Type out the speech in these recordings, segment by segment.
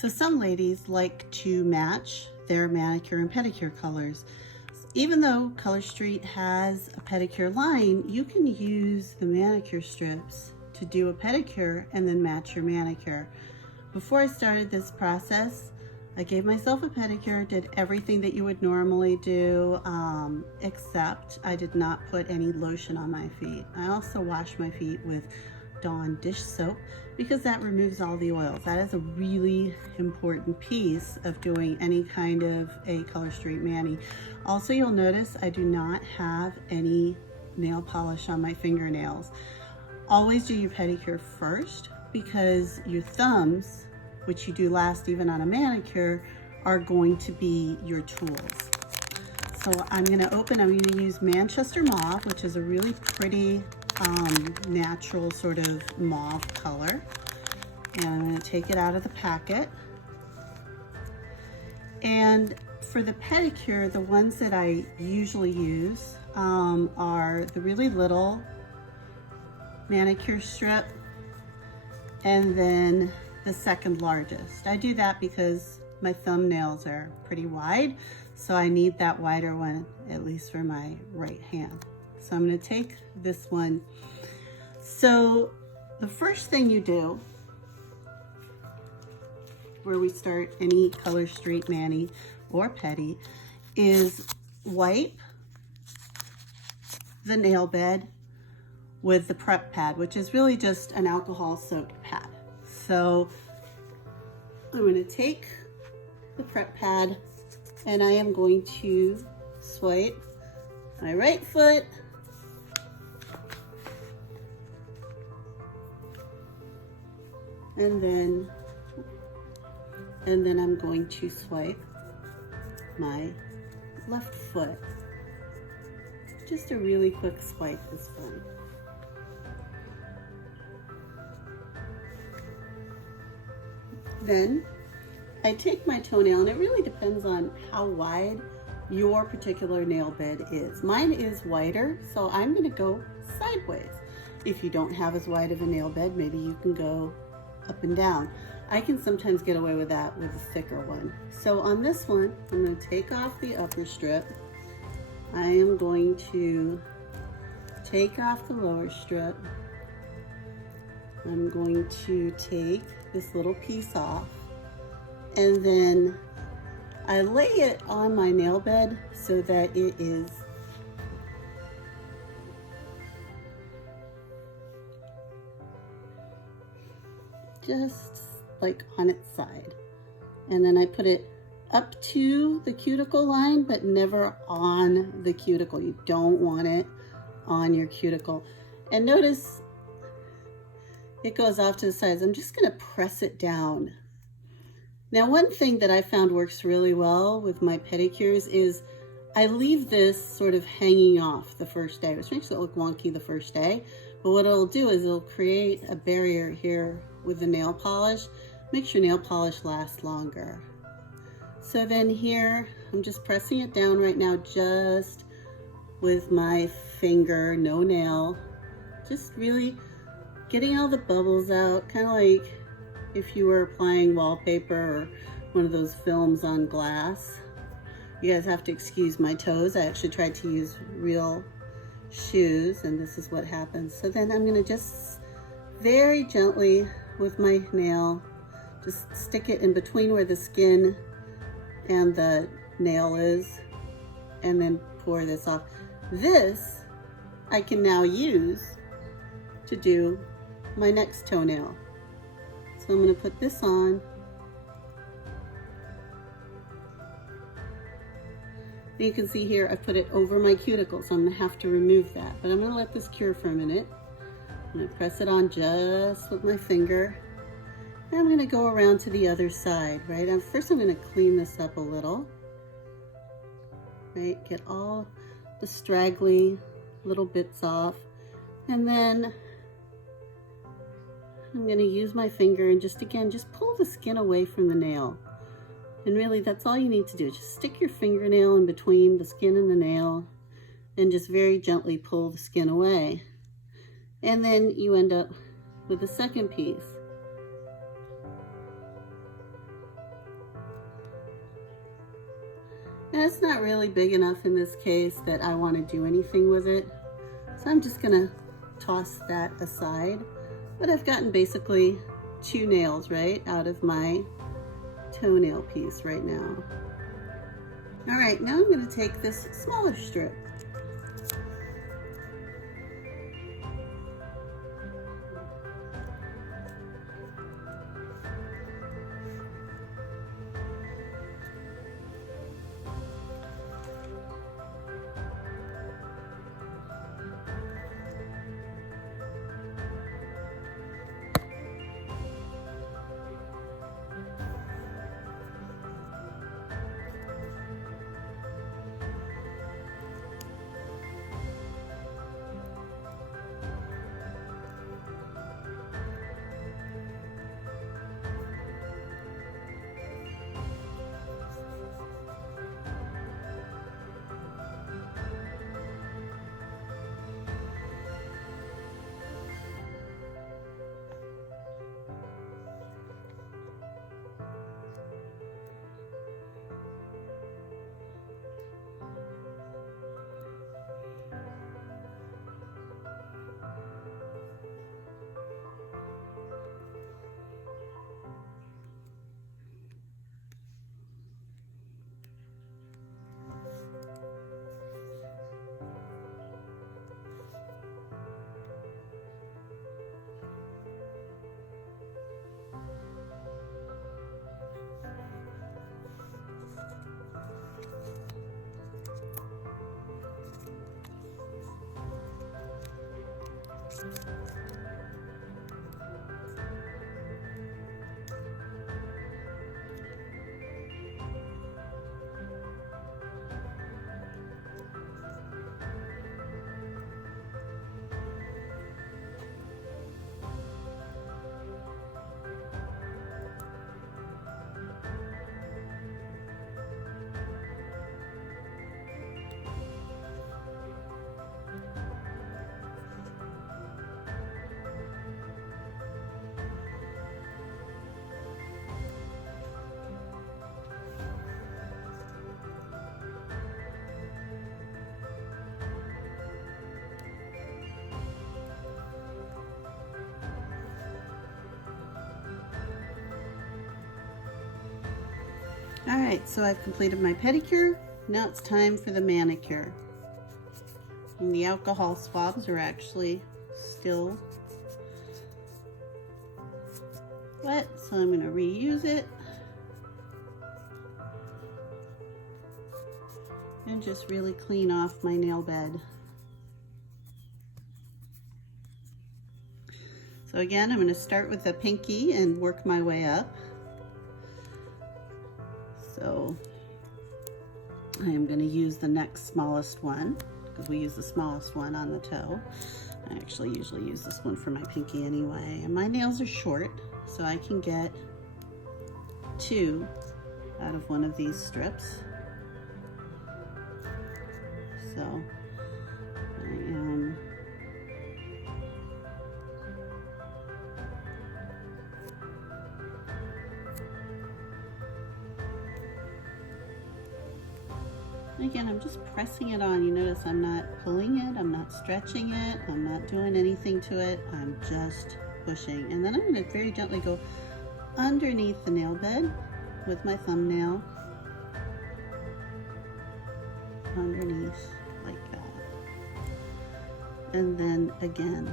So some ladies like to match their manicure and pedicure colors. Even though Color Street has a pedicure line, you can use the manicure strips to do a pedicure and then match your manicure. Before I started this process, I gave myself a pedicure, did everything that you would normally do, except I did not put any lotion on my feet. I also washed my feet with Dawn dish soap because that removes all the oils. That is a really important piece of doing any kind of a Color Street mani. Also, you'll notice I do not have any nail polish on my fingernails. Always do your pedicure first because your thumbs, which you do last even on a manicure, are going to be your tools. So I'm going to use Manchester Mauve, which is a really pretty natural sort of mauve color. And I'm going to take it out of the packet. And for the pedicure, the ones that I usually use are the really little manicure strip and then the second largest. I do that because my thumbnails are pretty wide, so I need that wider one, at least for my right hand. So I'm going to take this one. So the first thing you do, where we start any Color Street mani or pedi, is wipe the nail bed with the prep pad, which is really just an alcohol soaked pad. So I'm going to take the prep pad and I am going to swipe my right foot and then I'm going to swipe my left foot. Just a really quick swipe is fine. Then I take my toenail, and it really depends on how wide your particular nail bed is. Mine is wider, so I'm going to go sideways. If you don't have as wide of a nail bed, maybe you can go up and down. I can sometimes get away with that with a thicker one. So on this one, I'm going to take off the upper strip. I am going to take off the lower strip. I'm going to take this little piece off, and then I lay it on my nail bed so that it is just like on its side. And then I put it up to the cuticle line, but never on the cuticle. You don't want it on your cuticle. And notice it goes off to the sides. I'm just going to press it down. Now, one thing that I found works really well with my pedicures is I leave this sort of hanging off the first day, which makes it look wonky the first day. But what it'll do is it'll create a barrier here with the nail polish, makes your nail polish last longer. So then here, I'm just pressing it down right now, just with my finger, no nail, just really getting all the bubbles out, kind of like if you were applying wallpaper or one of those films on glass. You guys have to excuse my toes. I actually tried to use real shoes, and this is what happens. So then I'm gonna just very gently with my nail, just stick it in between where the skin and the nail is, and then pour this off. This I can now use to do my next toenail. So I'm going to put this on. And you can see here I've put it over my cuticle, so I'm going to have to remove that. But I'm going to let this cure for a minute. I'm going to press it on just with my finger. And I'm going to go around to the other side, right? First I'm going to clean this up a little. Right? Get all the straggly little bits off. And then I'm going to use my finger and just pull the skin away from the nail. And really that's all you need to do. Just stick your fingernail in between the skin and the nail and just very gently pull the skin away. And then you end up with the second piece. And it's not really big enough in this case that I want to do anything with it. So I'm just gonna toss that aside. But I've gotten basically 2 nails, right, out of my toenail piece right now. All right, now I'm gonna take this smaller strip. All right, so I've completed my pedicure. Now it's time for the manicure. And the alcohol swabs are actually still wet, so I'm going to reuse it. And just really clean off my nail bed. So again, I'm going to start with the pinky and work my way up. So I am going to use the next smallest one because we use the smallest one on the toe. I actually usually use this one for my pinky anyway. And my nails are short, so I can get 2 out of one of these strips. So I am again, I'm just pressing it on. You notice I'm not pulling it, I'm not stretching it, I'm not doing anything to it. I'm just pushing. And then I'm going to very gently go underneath the nail bed with my thumbnail. Underneath like that. And then again.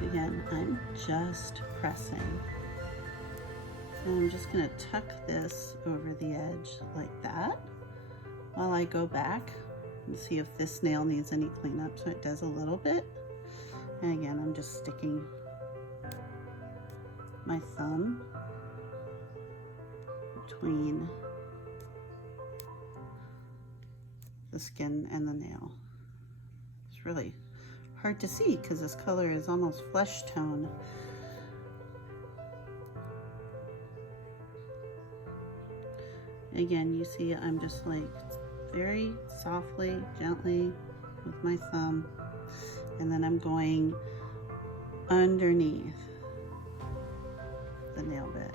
Again, I'm just pressing. And I'm just going to tuck this over the edge like that while I go back and see if this nail needs any cleanup. So it does a little bit. And again, I'm just sticking my thumb between the skin and the nail. It's really hard to see because this color is almost flesh tone. Again, you see I'm just like very softly, gently with my thumb and then I'm going underneath the nail bit.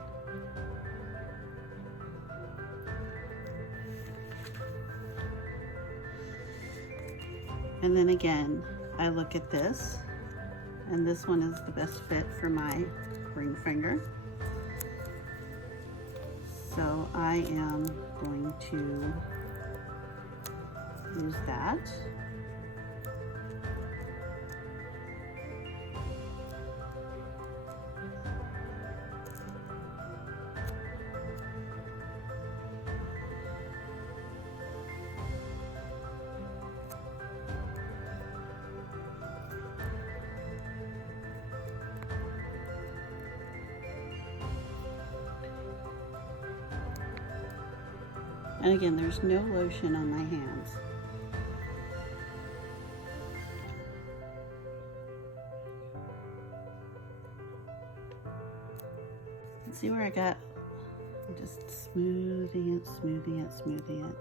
And then again, I look at this, and this one is the best fit for my ring finger. So I am going to use that. And again, there's no lotion on my hands. See where I got? I'm just smoothing it, smoothing it, smoothing it.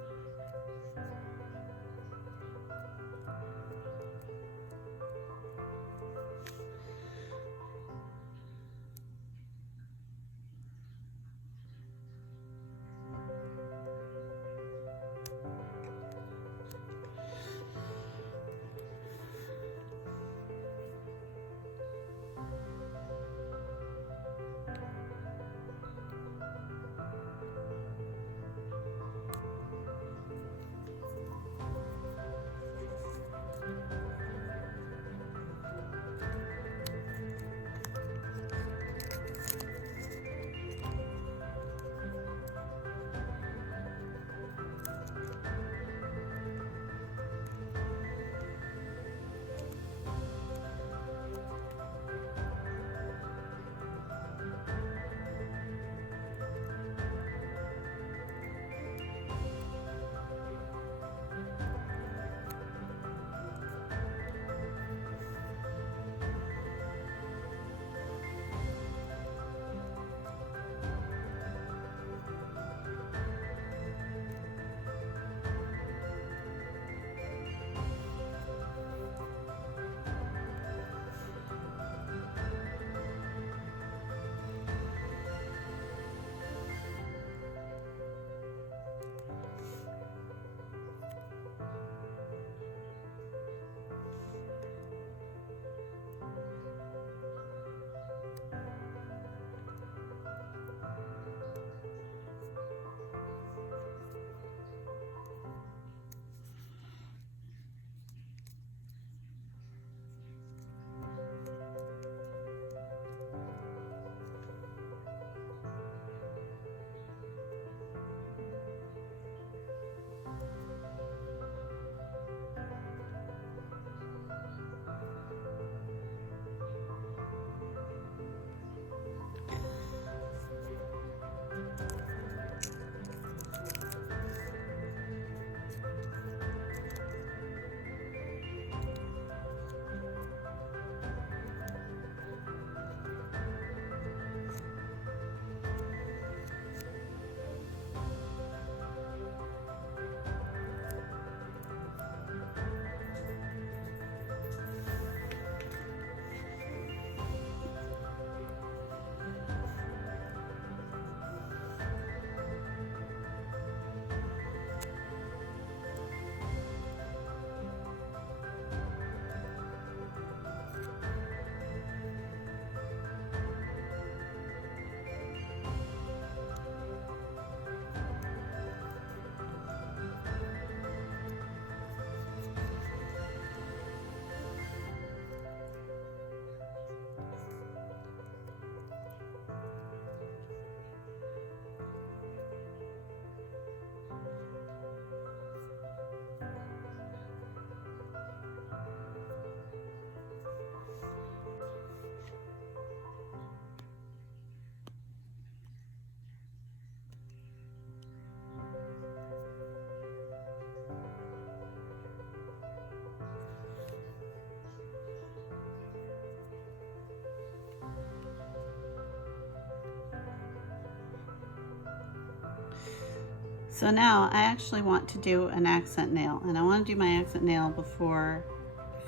So now I actually want to do an accent nail, and I want to do my accent nail before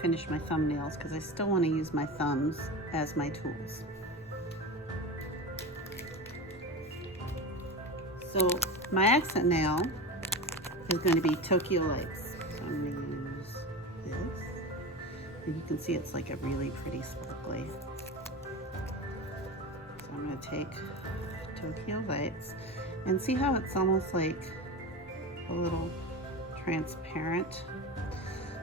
I finish my thumbnails because I still want to use my thumbs as my tools. So my accent nail is going to be Tokyo Lights. So I'm going to use this. And you can see it's like a really pretty sparkly. So I'm going to take Tokyo Lights and see how it's almost like a little transparent.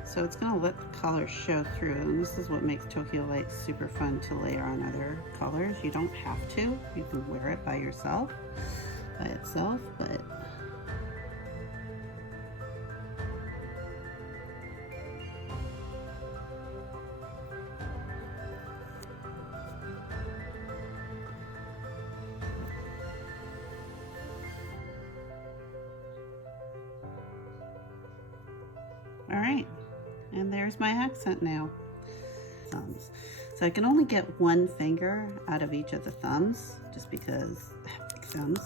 So it's going to let the color show through, and this is what makes Tokyo Lights super fun to layer on other colors. You don't have to. You can wear it by yourself, by itself, but all right. And there's my accent nail. Thumbs. So I can only get one finger out of each of the thumbs just because I have big thumbs.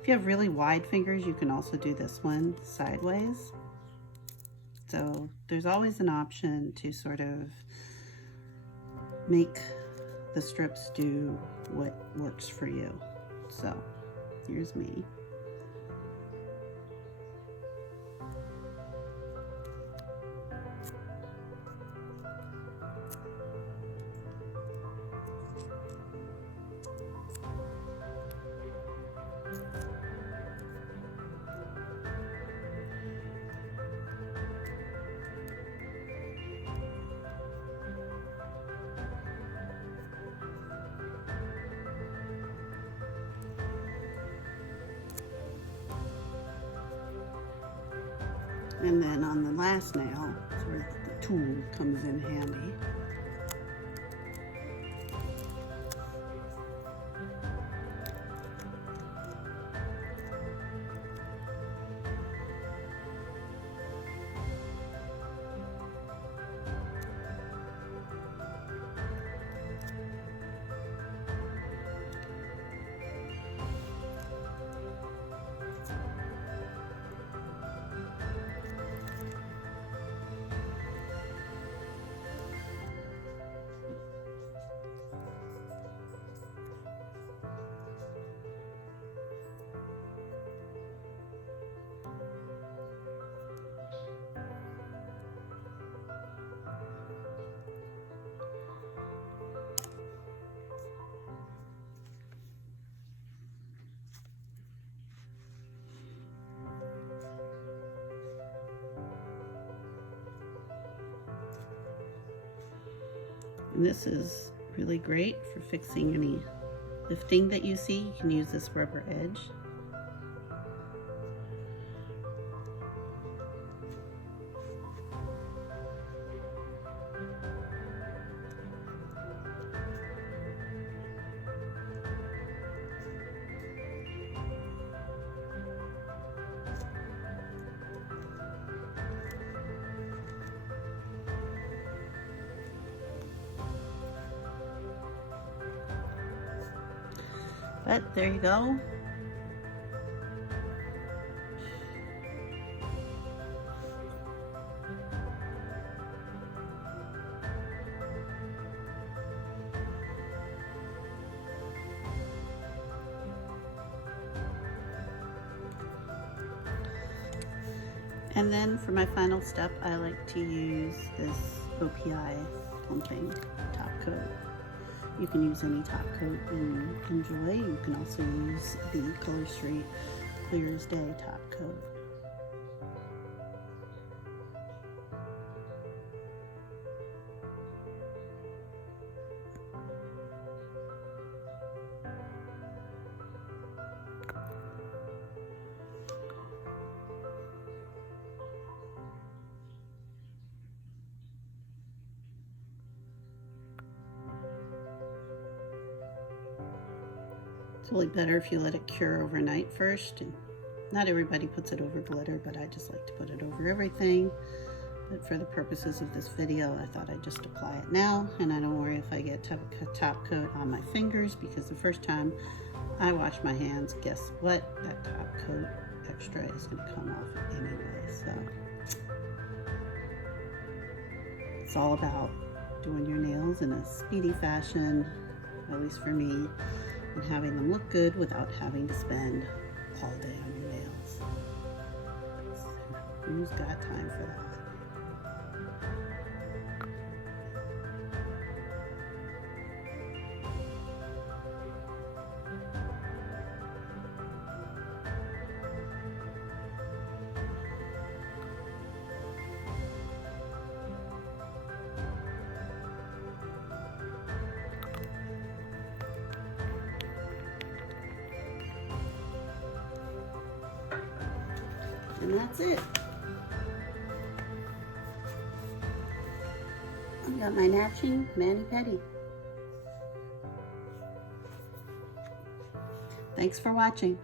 If you have really wide fingers, you can also do this one sideways. So there's always an option to sort of make the strips do what works for you. So here's me. And then on the last nail is where the tool comes in handy. And this is really great for fixing any lifting that you see. You can use this rubber edge. But there you go. And then for my final step, I like to use this OPI plumping top coat. You can use any top coat you enjoy. You can also use the Color Street Clear as Day top coat. It's really better if you let it cure overnight first. And not everybody puts it over glitter, but I just like to put it over everything. But for the purposes of this video, I thought I'd just apply it now, and I don't worry if I get top coat on my fingers, because the first time I wash my hands, guess what? That top coat extra is going to come off anyway. So It's all about doing your nails in a speedy fashion, at least for me, and having them look good without having to spend all day on your nails. So, who's got time for that? And that's it. I've got my matching mani-pedi. Thanks for watching.